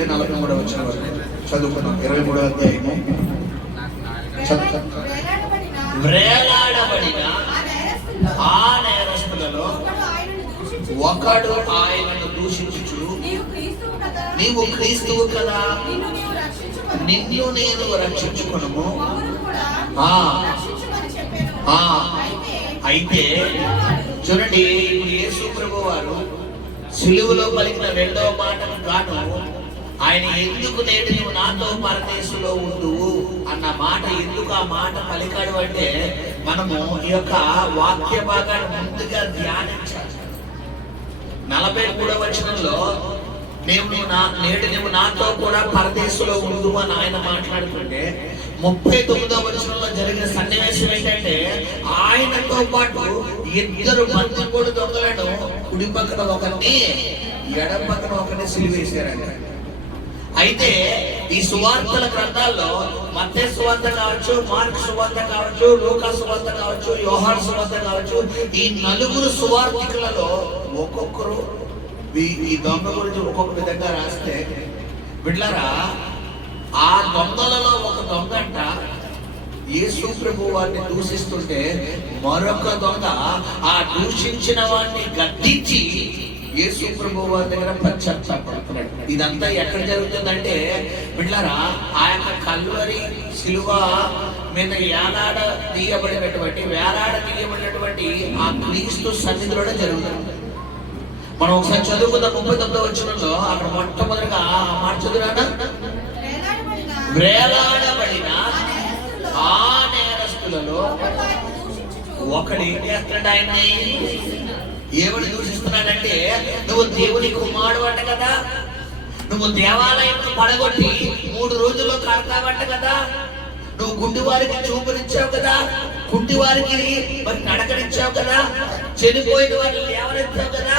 నుండి 43వ వచనం వరకు చదువుకున్నాం. 23వ అధ్యాయము. వ్రేలాడబడిన ఆ నేరస్తులలో ఒకడు ఆయనను దూషించుచు, నీవు క్రీస్తువు కదా, నిన్ను నేను రక్షించుకొనుము. అయితే చూడండి, ఇప్పుడు యేసు ప్రభు వారు సిలువలో పలికిన రెండవ మాటకు గాను ఆయన ఎందుకు నేడు నువ్వు నాతో పరదేశంలో ఉండువు అన్న మాట, ఎందుకు ఆ మాట పలికాడు అంటే మనము ఈ యొక్క వాక్య భాగాన్ని ముందుగా ధ్యానించాలి. 43వ వచనంలో నేడు నువ్వు నాతో కూడా పరదేశంలో ఉండు అని ఆయన మాట్లాడుతుంటే, 39వ వచనంలో జరిగిన సన్నివేశం ఏంటంటే ఆయనతో పాటు ఇద్దరు బంధువుడు దొంగలను కుడి పక్కన ఒకరిని ఎడం పక్కన ఒకరిని సిలువేశారంట. అయితే ఈ సువార్తల గ్రంథాల్లో మత్తయి సువార్త కావచ్చు, మార్కు సువార్త కావచ్చు, లూకా సువార్త కావచ్చు, యోహాను సువార్త కావచ్చు, ఈ నలుగురు సువార్తికులలో ఒక్కొక్కరు ఈ దొంగ గురించి ఒక్కొక్క విధంగా రాస్తే, బిడ్డలారా ఆ దొంగలలో ఒక దొంగ అంట యేసు ప్రభు వారిని దూషిస్తుంటే మరొక దొంగ ఆ దూషించిన వాడిని గద్దించి యేసు ప్రభు వారి దగ్గర పశ్చాత్తాపడుతున్నాడు. ఇదంతా ఎక్కడ జరుగుతుందంటే బిడ్డలారా ఆ యొక్క కల్వరి సిలువ మీద వేలాడ తీయబడినటువంటి ఆ క్రీస్తు సన్నిధిలోనే జరుగుతుంది. మనం ఒకసారి చదువుకుందాం. 39వ వచనంలో అక్కడ మొట్టమొదటిగా మాట చదువురానా, వేలాడబడిన ఆ నేరస్తులలో ఒకడు ఏం చేస్తున్నాడు, ఆయన్ని ఏమని దూషిస్తున్నాడంటే, నువ్వు దేవుని కుమారుడు అంట కదా, నువ్వు దేవాలయం పడగొట్టి 3 రోజుల్లో కడతావంట కదా, నువ్వు గుడ్డి వారికి చూపునిచ్చావు కదా, కుంటి వారికి మరి నడకనిచ్చావు కదా, చనిపోయిన వారిని లేవనెత్తావు కదా,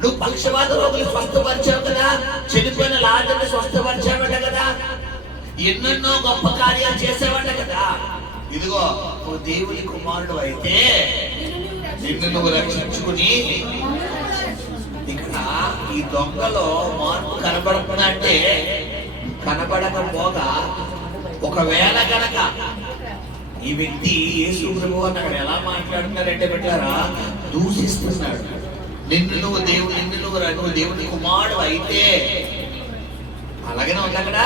నువ్వు పక్షవాత రోగులు స్వస్థపరిచావు కదా, చనిపోయిన లాజర్ని స్వస్థపరిచావంట కదా, ఎన్నెన్నో గొప్ప కార్యాలు చేసావంట కదా. ఇదిగో నువ్వు దేవుని కుమారుడు అయితే నిన్ను నువ్వు రక్షించుకుని. ఇక్కడ ఈ దొంగలో మార్పు కనబడుతుందంటే, కనబడకపోగా ఒకవేళ గనక ఈ వ్యక్తి యేసు ప్రభు అని అక్కడ ఎలా మాట్లాడుతున్నారంటే బిడ్డలారా, దూషిస్తున్నాడు. నువ్వు దేవుని కుమారుడు అయితే, అలాగనే ఉంది అక్కడ.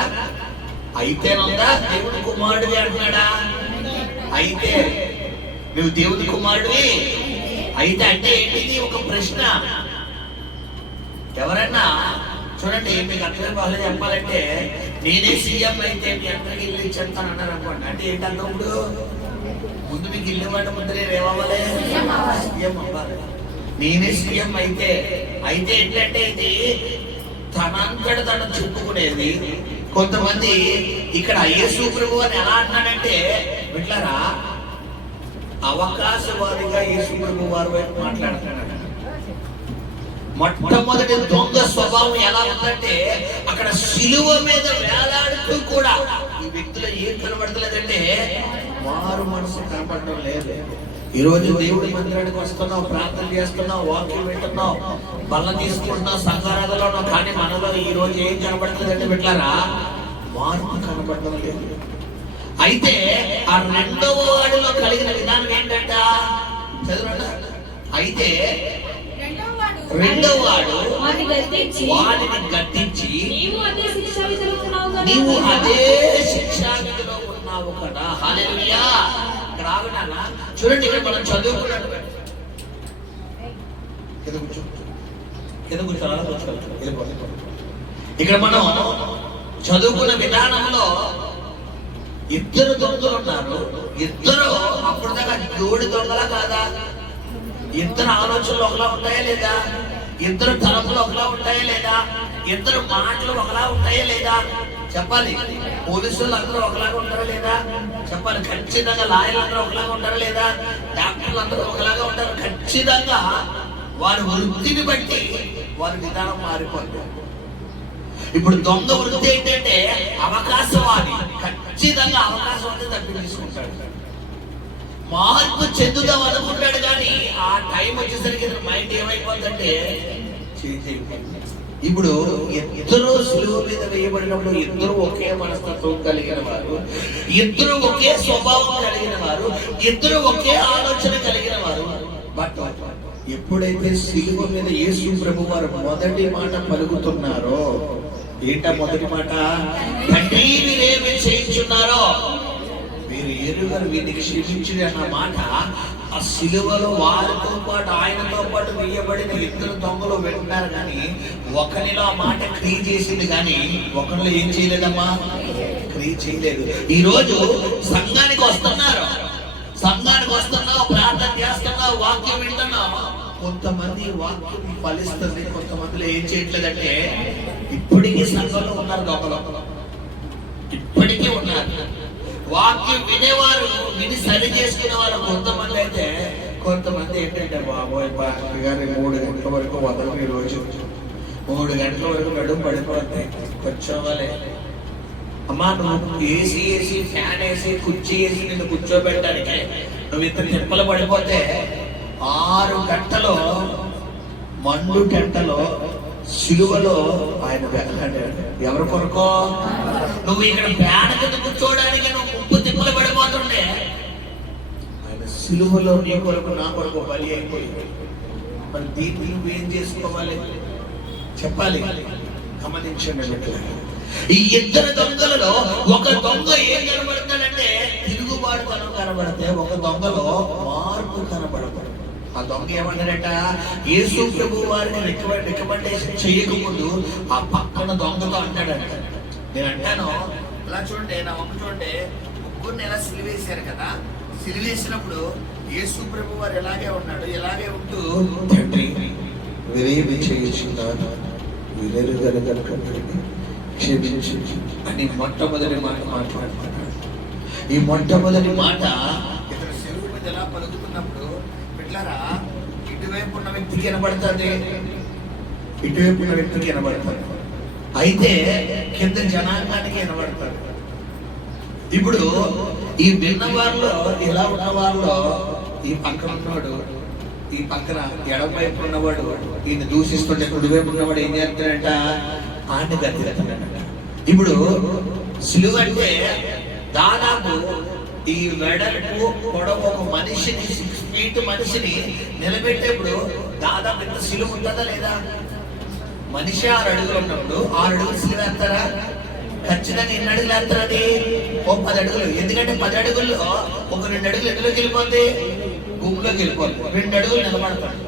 అయితేనుందా దేవుని కుమారుడివి అంటున్నాడా? అయితే నువ్వు దేవుని కుమారుడివి అయితే అంటే ఏంటిది? ఒక ప్రశ్న. ఎవరన్నా చూడండి, మీకు అర్థం బాగా చెప్పాలంటే, నేనే సీఎం అయితే మీ అందరికి ఇల్లు ఇచ్చేస్తాను అన్నారు అనుకోండి. అంటే ఏంటంటే ఇప్పుడు ముందు మీకు ఇల్లు ఇవ్వడం ముందరే ఏమవ్వాలి? సీఎం అవ్వాలి. నేనే సీఎం అయితే ఏంటంటే ఇది తనంతట తను చెప్పుకునేది. కొంతమంది ఇక్కడ యేసు ప్రభు అని ఎలా అంటున్నాడంటే బిడ్డలారా, అవకాశవాదిగా యేసు ప్రభు వారి వైపు మాట్లాడుతున్నాడు. మొట్టమొదటి దొంగ స్వభావం ఎలా ఉందంటే, అక్కడ సిలువ మీద వేలాడుతూ కూడా ఈ వ్యక్తులు ఏం కనబడతలేదంటే వారు మనసు కనపడడం లేదు. ఈ రోజు దేవుడి మందిరానికి వస్తున్నావు, ప్రార్థన చేస్తున్నావు, వాక్యం వింటున్నావు, బల్ల తీసుకుంటున్నావు, సంఘారాధనలో ఉన్నావు, కానీ మనలో ఈ రోజు ఏం కనబడతలేదంటే బిడ్డలారా, మార్పు కనబడడం లేదు. అయితే ఆ రెండవ వాడిలో కలిగిన విధానం ఏంటంట చదువురా. అయితే రెండవ వాడు వాడిని గద్దించి, నీవు అదే శిక్షావిధిలో ఉన్నావు కదా. హల్లెలూయా. ఇక్కడ ఆగునా చూడండి, ఇక్కడ మనం చదువుకున్నాడు. ఇక్కడ మనం చదువుకున్న విధానంలో ఇద్దరు దొంగలు ఉన్నారు. ఇద్దరు అప్పుడు దాకా జోడి దొంగలా కాదా? ఇద్దరు ఆలోచనలు ఒకలా ఉంటాయా లేదా? ఇద్దరు తలపులు ఒకలా ఉంటాయా లేదా? ఇద్దరు మాటలు ఒకలా ఉంటాయా లేదా? చెప్పాలి. పోలీసులు అందరూ ఒకలాగా ఉంటారా లేదా? చెప్పాలి. ఖచ్చితంగా లాయర్లు అందరూ ఒకలాగా ఉంటారా లేదా? డాక్టర్లు అందరూ ఒకలాగా ఉంటారు. ఖచ్చితంగా వారి వృత్తిని బట్టి వారి విధానం మారిపోతుంది. ఇప్పుడు దొంగ వృత్తి ఏంటంటే అవకాశవాది. ఖచ్చితంగా అవకాశవాది తప్పి తీసుకుంటాడు. మార్పు చెందుదాం అనుకుంటాడు, కానీ ఆ టైం వచ్చేసరికి మైండ్ ఏమైపోతుందంటే చేంజ్ అయిపోతుంది. ఇప్పుడు ఇద్దరు సిలువ మీద వేయబడినప్పుడు ఇద్దరు ఒకే మనస్తత్వం కలిగిన వారు, ఇద్దరు ఒకే స్వభావం కలిగిన వారు, ఇద్దరు ఒకే ఆలోచన కలిగిన వారు. బట్ ఎప్పుడైతే సిలువ మీద యేసు ప్రభు వారు మొదటి మాట పలుకుతున్నారో, ఏంట మొదటి మాట? తండ్రి మీరేమి చేయించున్నారో మీరు ఎరుగరు, వీరిని క్షమించుడి అన్న మాట ఆ సిలువలో వారితో పాటు ఆయనతో పాటు వేయబడిన ఇద్దరు దొంగలు వింటున్నారు. కానీ ఒకరిలో ఆ మాట క్రియ చేసింది, కానీ ఒకరిలో ఏం చేయలేదమ్మా, క్రియ చేయలేదు. ఈ రోజు సంఘానికి వస్తున్నావు, ప్రార్థన చేస్తున్నావు, వాక్యం వింటున్నావు. కొంతమంది వాక్యం ఫలిస్తుంది, కొంతమందిలో ఏం చేయట్లేదంటే ఇప్పటికీ సంఘంలో ఉన్నారు దొంగలు, ఇప్పటికీ ఉన్నారు. వాక్యం వినేవారు, విని సరి చేసుకునే వారు కొంతమంది అయితే, కొంతమంది ఏంటంటే బాబోయ్ గారి 3 గంటల వరకు వదలు, ఈ రోజు 3 గంటల వరకు నడుము పడిపోతాయి, కూర్చోవాలి. అమ్మా నువ్వు ఏసీ ఫ్యాన్ వేసి కుర్చీ వేసి నిన్ను కూర్చోబెట్టడానికి నువ్వు ఇంత తిప్పలు పడిపోతే 6 గంటలో మండు గంటలో సిలువలో ఆయన వెళ్తాడు. ఎవరి కొరకో? నువ్వు ఇక్కడ పేడ కింద కూర్చోవడానికి నువ్వు ముప్పు తిప్పలు పడిపోతుండే, ఆయన సిలువలో నీ కొరకు నా కొరకు బలి అయిపోయింది. మరి దీన్ని నువ్వేం చేసుకోవాలి చెప్పాలి, గమనించండి. ఈ ఇద్దరు దొంగలలో ఒక దొంగ ఏం కనబడతాడంటే తిరుగుబాటుతనం కనబడితే, ఒక దొంగలో మార్పు కనబడతాడు. ఆ దొంగ ఏమన్నాడట? యేసు ప్రభు వారిని రికమెండేషన్ చేయకముందు ఆ పక్కన దొంగతో అంటాడంట. నేను అంటాను, ఇలా చూడండి, నా వంక చూడండి, ముగ్గురిని ఎలా సిలివేశారు కదా, సిలివేసినప్పుడు యేసు ప్రభు వారు ఎలాగే ఉన్నాడు, ఎలాగే ఉంటూ తండ్రి వీరేమి చేయించున్నారు క్షమించు అని మొట్టమొదటి మాట మాట్లాడుతున్నాడు. ఈ మొట్టమొదటి మాట ఇతను సిలువ మీద ఎలా పలుకుతున్నప్పుడు బిడ్డలారా, ఇటువైపు ఉన్న వ్యక్తికి వినబడుతుంది, ఇటువైపు ఉన్న వ్యక్తికి వినబడుతుంది, అయితే కింద జనాంగానికి వినబడతాడు. ఇప్పుడు ఈ విన్న వారిలో, ఇలా ఉన్న వారిలో ఈ పక్కన ఉన్నవాడు, ఈ పక్కన ఎడమ వైపు ఉన్నవాడు ఈయన దూషిస్తుంటే కుడివైపు ఉన్నవాడు ఏం చేస్తాడంట? ఆడిని గద్దెడతాడంట. ఇప్పుడు సిలువ అంటే దాదాపు ఈ వెడల్పు పొడవు ఒక మనిషిని 6 feet మనిషిని నిలబెట్టేప్పుడు దాదాపు ఇంత సిలువ ఉంటుందా లేదా? మనిషి 6 అడుగులు ఉన్నప్పుడు 6 అడుగులు సిలువ వేస్తారా? ఖచ్చితంగా ఎన్ని అడుగులు వేస్తారు? అది ఓ 10 అడుగులు. ఎందుకంటే 10 అడుగుల్లో ఒక 2 అడుగులు ఎందులోకి వెళ్ళిపోద్ది? భూమిలోకి వెళ్ళిపోద్ది. 2 అడుగులు నిలబడతాడు.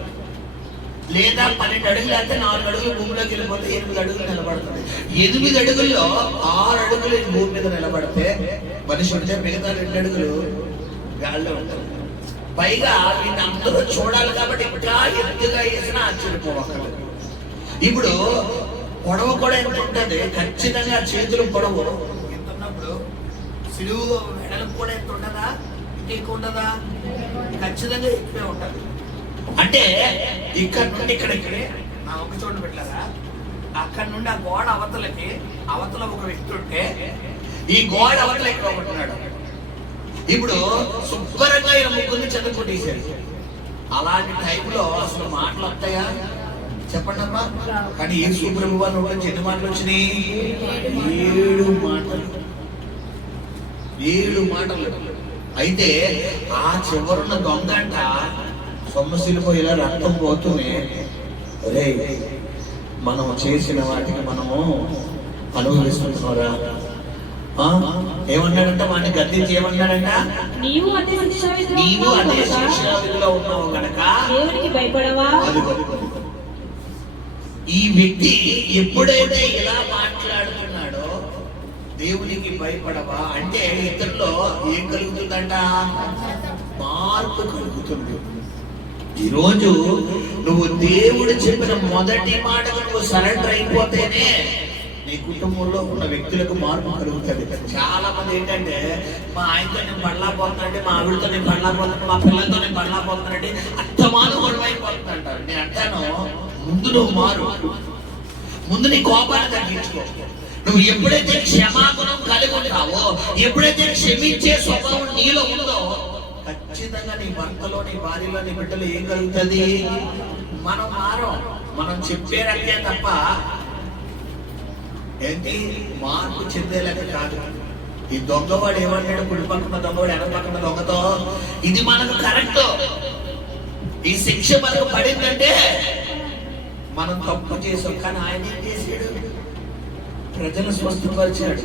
లేదా 12 అడుగులు అయితే 4 అడుగులు భూమిలోకి వెళ్ళిపోతే 8 అడుగులు నిలబడుతుంది. 8 అడుగుల్లో 6 అడుగులు భూమి మీద నిలబడితే మనిషి ఉంటే మిగతా 2 అడుగులు గాల్లో ఉంటాయి. పైగా వీళ్ళు అందరూ చూడాలి కాబట్టి ఇంకా ఎత్తుగా వేసినా ఆశ్చర్యపోవక్కర్లేదు. ఇప్పుడు పొడవు కూడా ఎంత ఉంటుంది? ఖచ్చితంగా చేతులు పొడవు ఎంత ఉన్నప్పుడు సిలువు వెడల్పు కూడా ఎంత ఉండదా? ఎక్కువ ఉండదా? ఖచ్చితంగా ఎక్కువే ఉంటుంది. అంటే ఇక్కడ నుండి ఇక్కడే నా ఒక చోటు పెట్టారా, అక్కడ నుండి ఆ గోడ అవతల ఒక వ్యక్తి ఉంటే ఈ గోడ అవతల ఇక్కడ ఒకటి ఉన్నాడు. ఇప్పుడు శుభ్రంగా ఈయన ముగ్గురిని చదువుకుంటేసారు. అలాంటి టైంలో అసలు మాటలు వస్తాయా చెప్పండి అమ్మా? కానీ ఏ సూప్రభు వాళ్ళు నుంచి ఎన్ని మాటలు వచ్చినాయి? 7 మాటలు. అయితే ఆ చివరున్న దొంగంట సొమ్మసిలిపో ఇలా రక్తం పోతూనే, రే మనం చేసిన వాటికి మనము అనుభవిస్తున్నారా? ఏమన్నాడంట? వాడిని గద్దించి ఏమన్నాడంట? నీవు అదే శిక్షావిధిలో ఉన్నావు గనక దేవునికి భయపడవా? ఈ వ్యక్తి ఎప్పుడైతే ఇలా మాట్లాడుతున్నాడో దేవునికి భయపడవా అంటే ఇతరులో ఏం కలుగుతుందంట? మార్పు కలుగుతుంది. ఈరోజు నువ్వు దేవుడు చెప్పిన మొదటి మాటకు నువ్వు సరెండర్ అయిపోతేనే నీ కుటుంబంలో ఉన్న వ్యక్తులకు మార్పు కలుగుతుంది. చాలా మంది ఏంటంటే, మా ఆయనతో నేను పడలేకపోతున్నానండి, మా ఆవిడతో నేను పడలేకపోతున్నాను, మా పిల్లలతో నేను పడలేకపోతున్నానండి, అత్తమాను గొడవ అయిపోతుందంటారు. నేను అంటాను, ముందు నువ్వు మారు, ముందు నీ కోపాన్ని తగ్గించుకో. నువ్వు ఎప్పుడైతే క్షమాగుణం కలిగి ఉంటావో, ఎప్పుడైతే క్షమించే స్వభావం నీలో ఉందో, ఖచ్చితంగా నీ భర్తలో, నీ భార్యలో, నీ బిడ్డలో ఏం కలుగుతుంది? మనం మారం. మనం చెప్పే రక్కే తప్ప ఏంటి మార్పు చెందేలాగా కాదు. ఈ దొంగవాడు ఏమన్నాడు? కుడి పక్కన దొంగవాడు ఎడ పక్కన దొంగతో, ఇది మనకు కరెక్ట్, ఈ శిక్ష మనకు పడిందంటే మనం తప్పు చేసాం. కానీ ఆయన ఏం చేశాడు? ప్రజలు స్వస్థపరిచాడు,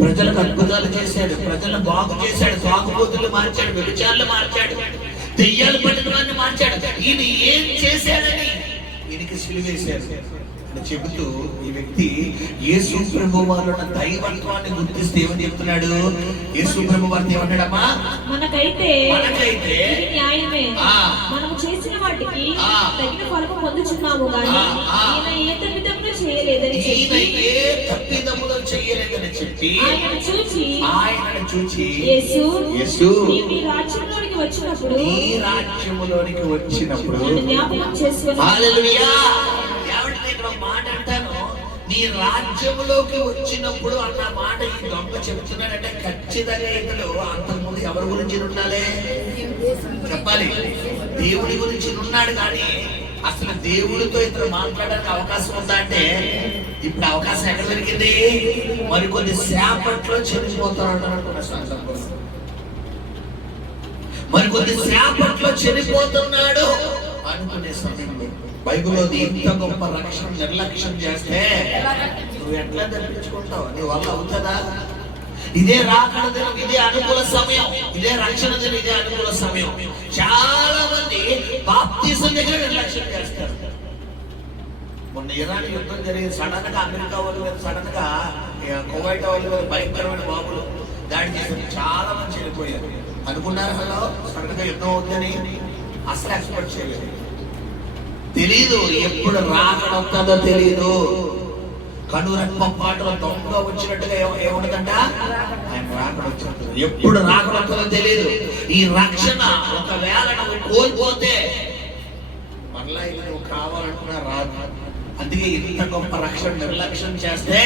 ప్రజలకు అద్భుతాలు చేశాడు, ప్రజలను బాగు చేశాడు, తాగుబోతులు మార్చాడు, వ్యభిచారులు మార్చాడు, దెయ్యాలు పట్టిన వాడిని మార్చాడు. ఈయన ఏం చేశాడని ఈయనకి సిలువేశాడు అని చెబుతూ ఈ వ్యక్తి యేసు ప్రభు వారిలో ఉన్న దైవత్వాన్ని గుర్తిస్తే ఏమని చెప్తున్నాడు? యేసు ప్రభు వారిని ఏమన్నాడమ్మా? మనకైతే ఇది న్యాయమే, మనము చేసిన వాటికి తగిన ఫలము పొందుచున్నాము గాని ఈయన ఏ తప్పిదములు చేయలేదని చెప్పి ఆయనను చూచి యేసు నీ రాజ్యములోనికి వచ్చినప్పుడు జ్ఞాపకం చేసుకొని హల్లెలూయా. ఇక్కడ మాట అంటాను, నీ రాజ్యములోకి వచ్చినప్పుడు అన్న మాట ఈ దొంగ చెబుతున్నాడంటే ఖచ్చితంగా ఇతడు అంతకుముందు ఎవరి గురించి ఉండాలి చెప్పాలి? దేవుడి గురించి ఉన్నాడు. కానీ అసలు దేవుడితో ఇతను మాట్లాడడానికి అవకాశం ఉందా అంటే ఇప్పుడు అవకాశం ఎక్కడ దొరికింది? మరికొద్ది సేపట్లో చనిపోతాడు అనుకున్న సందర్భం, మరికొద్ది సేపట్లో చనిపోతున్నాడు అనుకునే సమయంలో బైబిల్లో ఇంత గొప్ప రక్షణ నిర్లక్ష్యం చేస్తే నువ్వు ఎట్లా తప్పించుకుంటావు? నీ వల్ల అవుతుందా? ఇదే రాకడ దినం, ఇదే అనుకూల సమయం, ఇదే రక్షణ దినం, ఇదే అనుకూల సమయం. చాలా మంది బాప్తిజం దగ్గర నిర్లక్ష్యం చేస్తారు. మొన్న ఇరాన్ యుద్ధం జరిగింది, సడన్ గా అమెరికా వాళ్ళ మీద, సడన్ గా కువైట్ వాళ్ళ మీద భయంకరమైన బాబులు దాడి చేశారు. చాలా మంది చనిపోయారు. అనుకున్నారు హలో సడన్ గా యుద్ధం అవుతుందని, అసలు ఎక్స్పెక్ట్ చేయలేదు. తెలీదు ఎప్పుడు రాకడొస్తుందో తెలీదు. కనురెప్ప పాటలో దొంగ వచ్చినట్టుగా ఏముండదంట, ఆయన రాకడ వచ్చినట్టు. ఎప్పుడు రాకడొస్తుందో తెలీదు. ఈ రక్షణ ఒకవేళ నువ్వు కోల్పోతే మళ్ళా ఇది నువ్వు కావాలంటున్నా రాదు. అందుకే ఇంత గొప్ప రక్షణ నిర్లక్ష్యం చేస్తే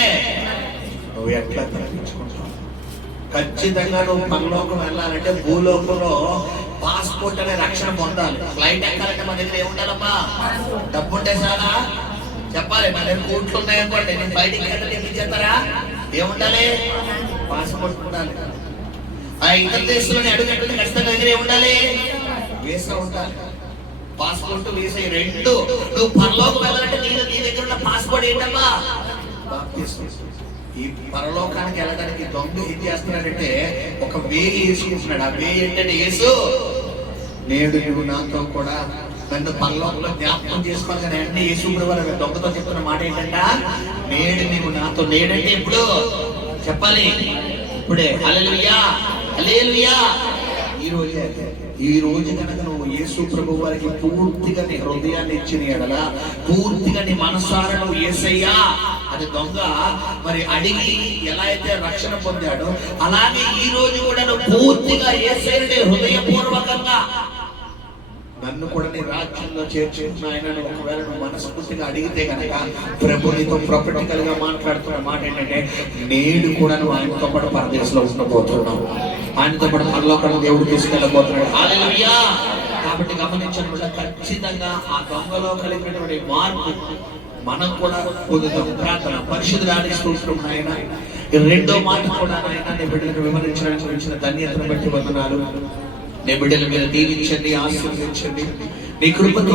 నువ్వు ఎట్లా తప్పించుకుంటావు? ఖచ్చితంగా నువ్వు పరలోకం వెళ్ళాలంటే భూలోకంలో పాస్పోర్ట్ అనే రక్షణ పొందాలి. ఫ్లైట్ ఎక్కాలంటే మన దగ్గర ఏముండాలమ్మా? డబ్బు ఉంటే చాలా చెప్పాలి. మన దగ్గర కోట్లు ఉన్నాయనుకోండి, నేను బయటికి వెళ్ళాలి, ఏం చేస్తారా? ఏముండాలి? పాస్పోర్ట్ ఉండాలి. ఆ ఇతర దేశంలోని అడుగుంటే ఖచ్చితంగా దగ్గర ఏముండాలి? వీసా ఉండాలి. పాస్పోర్ట్ వీసా రెండు. నువ్వు పరలోకం వెళ్ళాలంటే నీ దగ్గర ఉన్న పాస్పోర్ట్ ఏంటమ్మా? ఈ పరలోకానికి వెళ్ళడానికి దొంగ ఏం చేస్తున్నాడంటే ఒక వేయి వేసుకుంటున్నాడు. ఆ వేయి ఏంటంటే యేసు నేడు నువ్వు నాతో కూడా నన్ను పరలోకంలో జ్ఞాపకం చేసుకోవాలి. కానీ అన్ని యేసు ప్రభు దొంగతో చెప్తున్న మాట ఏంటంట, నేడు నువ్వు నాతో. నేడంటే ఇప్పుడు చెప్పాలి, ఇప్పుడే. హల్లెలూయా, హల్లెలూయా. ఈ రోజు కనుక నువ్వు యేసు ప్రభు వారికి పూర్తిగా నీ హృదయాన్ని ఇచ్చిన ఎడల, పూర్తిగా నీ మనసారా నువ్వు యేసయ్యా అది దొంగ మరి అడిగి ఎలా అయితే రక్షణ పొందాడో, అలాగే ఈ రోజు కూడా నువ్వు పూర్తిగా యేసయ్యని హృదయపూర్వకంగా నన్ను కూడా నీ రాజ్యంలో చేర్చుకున్నాయన ఒకవేళ నువ్వు మనస్ఫూర్తిగా అడిగితే కనుక ప్రభు నీతో ప్రొఫెటికల్ గా మాట్లాడుతున్న మాట ఏంటంటే, నేడు కూడా నువ్వు ఆయనతో పాటు పరదేశంలో ఉండబోతున్నావు, ఆయనతో పాటు పరలోకానికి దేవుడు తీసుకెళ్ళబోతున్నాడు. హల్లెలూయా. కాబట్టి గమనించకుండా ఖచ్చితంగా ఆ దొంగలో కలిగినటువంటి మార్పు మనం కూడా పొందుతాం. ప్రార్థన. పరిశుద్ధుడానికి స్తోత్రం నాయన. రెండో మాట కూడా నాయన నీ బిడ్డలకు వివరించడానికి గురించిన ధన్యతను బట్టి వందనాలు. నీ బిడ్డల మీద దీవించండి, ఆశీర్వదించండి. నీ కృపతో